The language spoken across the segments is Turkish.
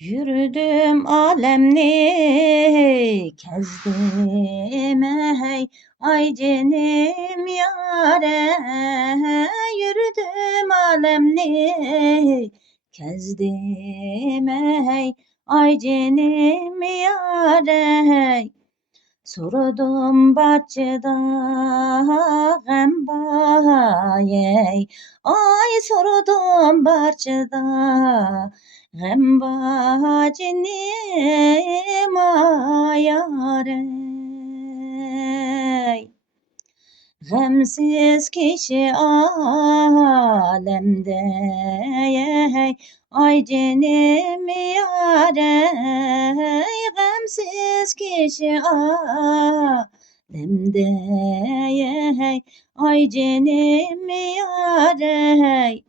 Yürüdüm alemni kezdim hey, ay canım yâre. Yürüdüm alemni kezdim hey, ay canım yâre. Sordum bahçede gembay, ay sordum bahçede gembacını mayare. Gamsiz kişi alemde, ay canım yâre. Gamsiz kişi alemde, ay canım yâre.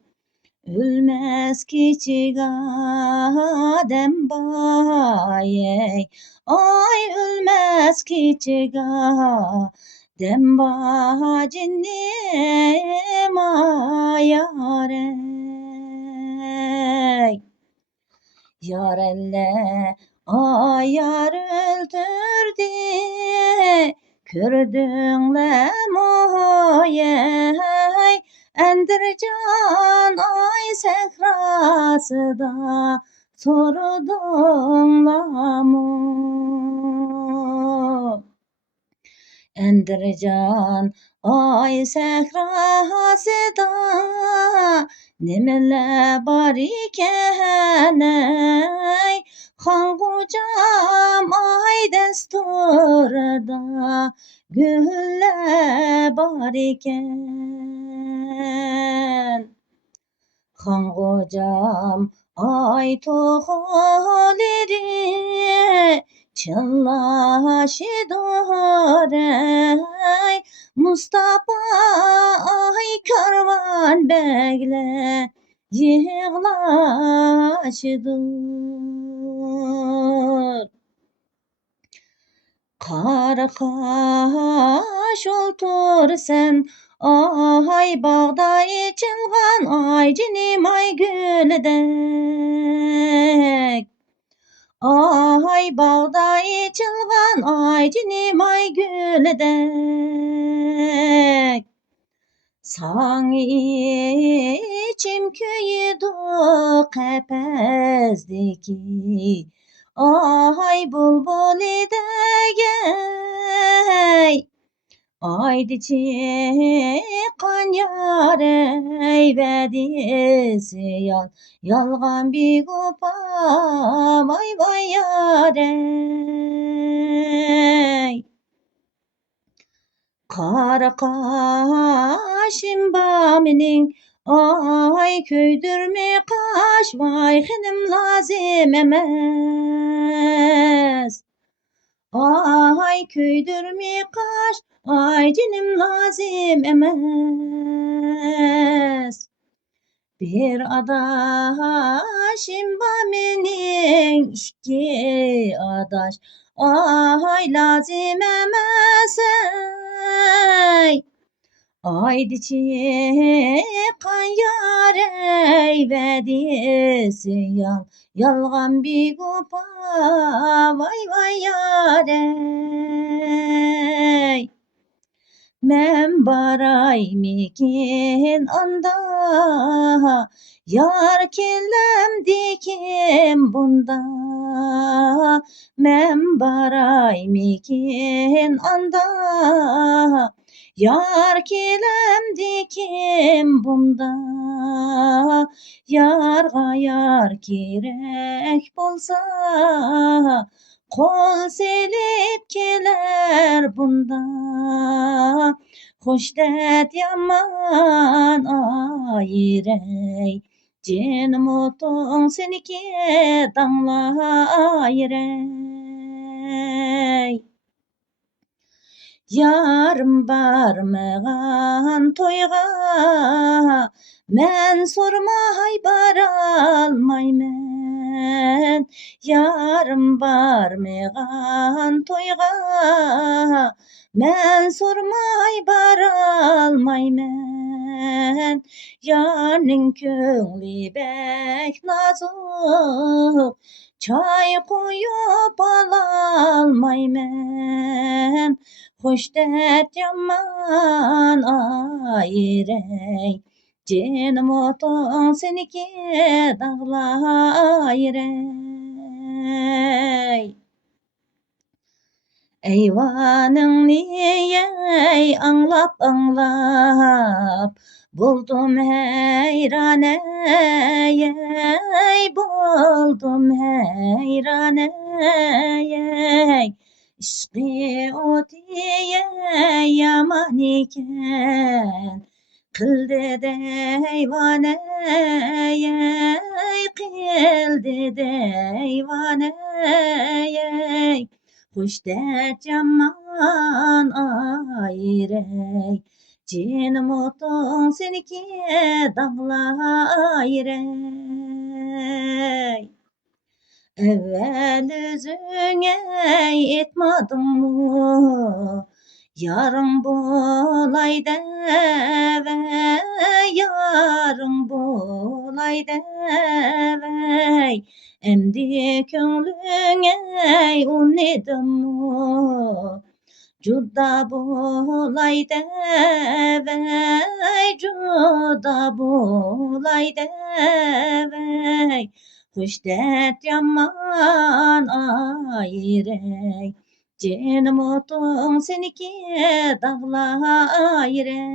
Ölmez küçük Adem bay, ay ölmez küçük Adem bacını mayare. Yarelle ayar öldürdü, kördünle moye. Endircan ay sehrası da sordunla mı? Endircan ay sehrası da nimele bariken ey, han kocam ay desturda gülle bariken. Han kocam ay tohları çıllaşı doğray. Mustafa ay karvan begle yığlaşıdır. Karakaş oltur sen ay bağda içilgan ay cinim ay güledek. Ay bağda içilgan ay cinim ay güledek. San içim köyüdü kepezdeki, ay bulbul idegey. Aydi çıkan yâre vedisi yalgan bir kupa vay vay yâre. Karakaşım baminin ay köydürme kaş, vay hanım lazım emez. Ay köydürme kaş, ay canım lazım emez. Bir adaşım baminin iki adaş ay lazım emez. Aydi çıkan yâre vedisi yalgan bir kupa vay vay yâre. Men baray mikin anda yar kellem dikim bunda. Men baray mikin anda yar kelem dikim bunda. Yarga yar kirek bolsa kol selip keler bunda. Hoşdet yaman ayirey, canım otun senike danglayirey. Yarım barmağan toyga men sormay baralmaymen. Yarım barmağan toyga men sormay baralmaymen. Yarın köngli bek nazuk, çay koyup alalmaymen, hoş dert yaman ayrey, canım otun seniki dağlayrey. Eyvanın niye anlap buldum heyran buldum heyran İşkı o diye yaman iken kıldı de eyvan kıldı de eyvan hoş dert yaman ayrey, canım otun seniki dağlayrey. Evvel özüne etmadın mı, yarın bulay deve, yarın bulay deve. Emdi könglüne unidim mu, Cuda bulay deve, cuda bulay deve. Hoş dert yaman ayrey, canım otun seniki dağlayrey.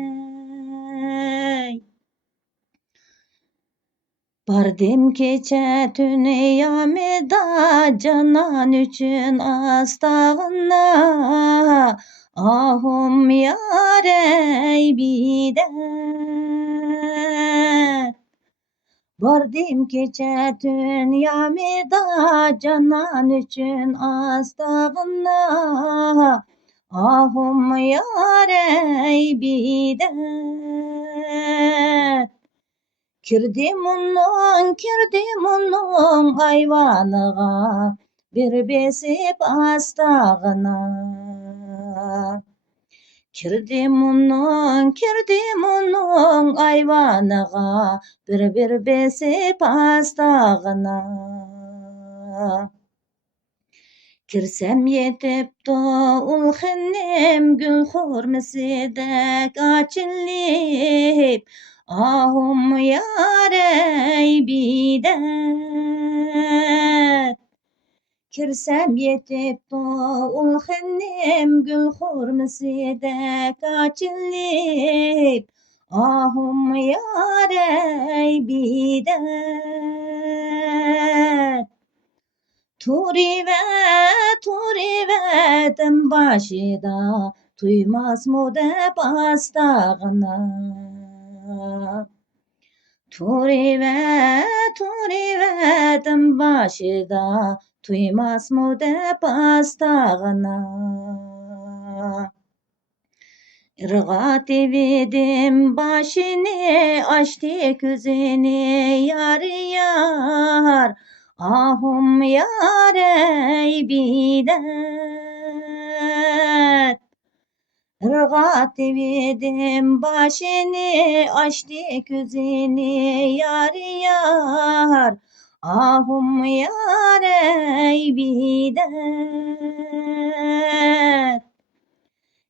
Bardım keçe dünyamı da canan üçün astağına, ahum yarey bider. Bardım keçe dünyamı da canan üçün astağına, ahum yarey bider. Kirdim onun ayvanıga, bir besip astağına. Kirdim onun ayvanıga, bir besip astağına. Kirsem yetip doğul xinnem, gül hurmesidek açillip, ahum yarey bider. Kirsem yetip doğul xinnem, gül hurmesidek açillip, ahum yarey bider. Turi verdim başıda, tuymaz mı dep astağına. Turi verdim başıda, tuymaz mı dep astağına. Irgat evidim başını, açtı gözünü yar yar, ahum yarey bider. Irgat evidim başını, açtı gözünü yar yar, ahum yarey bider.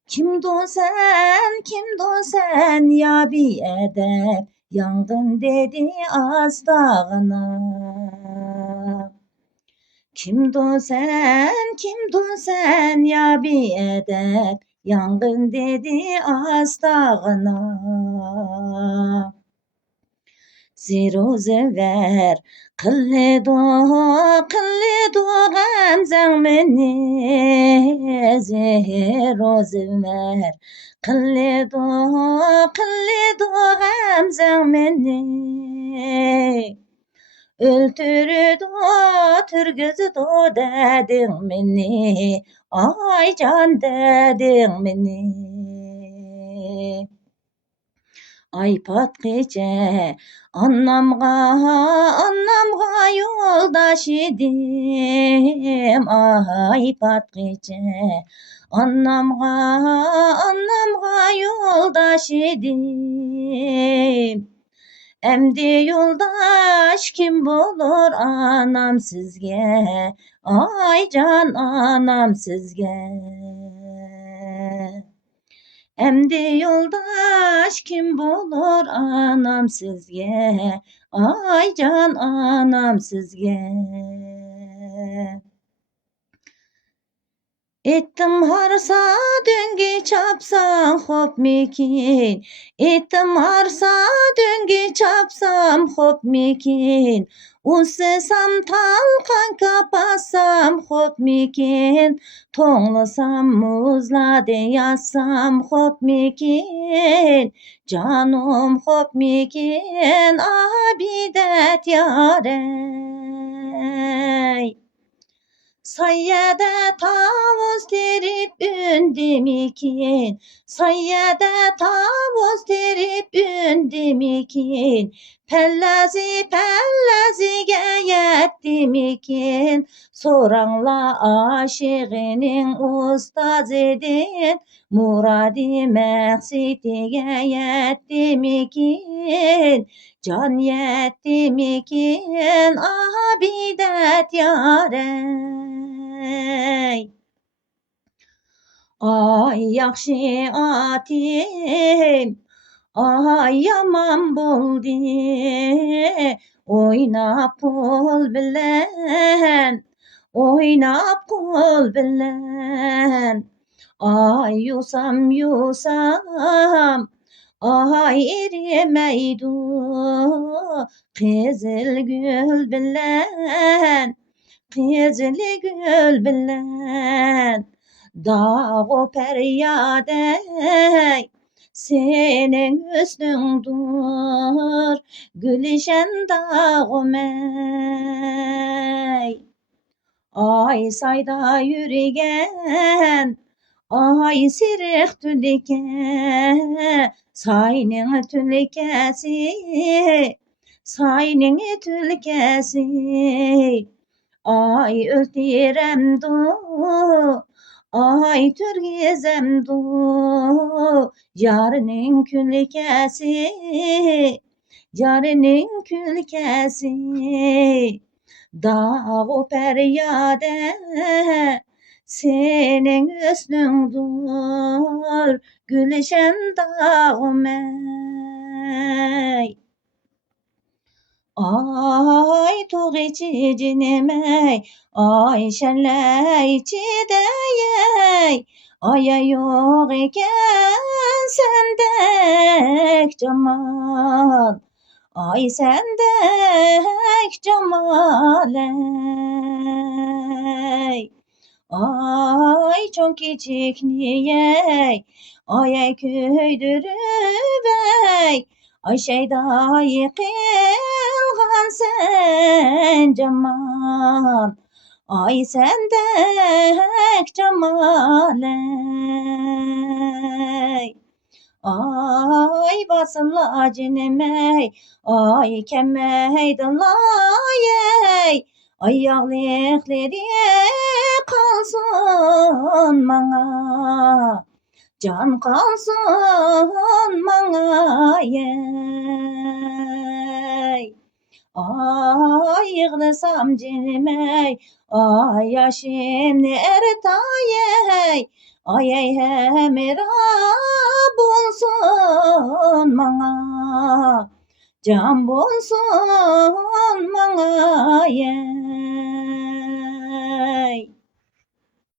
Kimdun sen ya bir edep, yangın dedi astağına. Kimdun sen ya bir edep, yangın dedi astağına. Zero zever kıllı gamzan meni, zero zever kıllı gamzan meni. Öldürdü türgüzü dedin meni, ay can dedin meni. Ay patlıca anamga yoldaş idim, ay patlıca anamga yoldaş idim. Emdi yoldaş kim bulur anam sizge, ay can anam sizge. Emdi yoldaş kim bulur anam sizge, ay can anam sizge. Ettim harsa döngü çapsam hop mikin. Ettim harsa döngü çapsam hop mikin. Ussesam talkan kapatsam hop mikin. Tonlasam muzla yatsam hop mikin. Canım hop mikin abidet yarey. Sayyede tavus terip ündemikin, sayyede tavus terip ündemikin, pellezi geyettimikin, soranla aşığının ustaz edin, muradi meksitiye yettimikin, can yettimikin, abidet yarey. Ay yakşı atim, ay yaman buldu, oynap kul bilen, oynap kul bilen. Ay yusam yusam, ay erimeydu, kızıl gül bilen, kızıl gül bilen. Dağı peryade senin üstündür, gülşen dağım ey. Ay sayda yürüyen, ay sirih tülike, sayının tülkesi, sayının tülkesi. Ay öldürem du, ay türgizem du, yarının külkesi, yarının külkesi. Dağı peryade senin üstündür, gülşen dağım ey. Ay tuğici cinemey, ay şenleyici deyey, ay yok iken sendek cemal, ay sendek cemal ey. Ay çok küçük niyey, ay köydürübey, ay şeydayı kılgan sen cemal, ay sendek cemal ey. Ay basıla cinemey, ay kemmeydalayey, ay yağlıkları kalsın bana, can kalsın bana ey. Ay yığlasam cinemey, ay yaşım nertayey, ay hemera bulsun bana, can bulsun bana ey.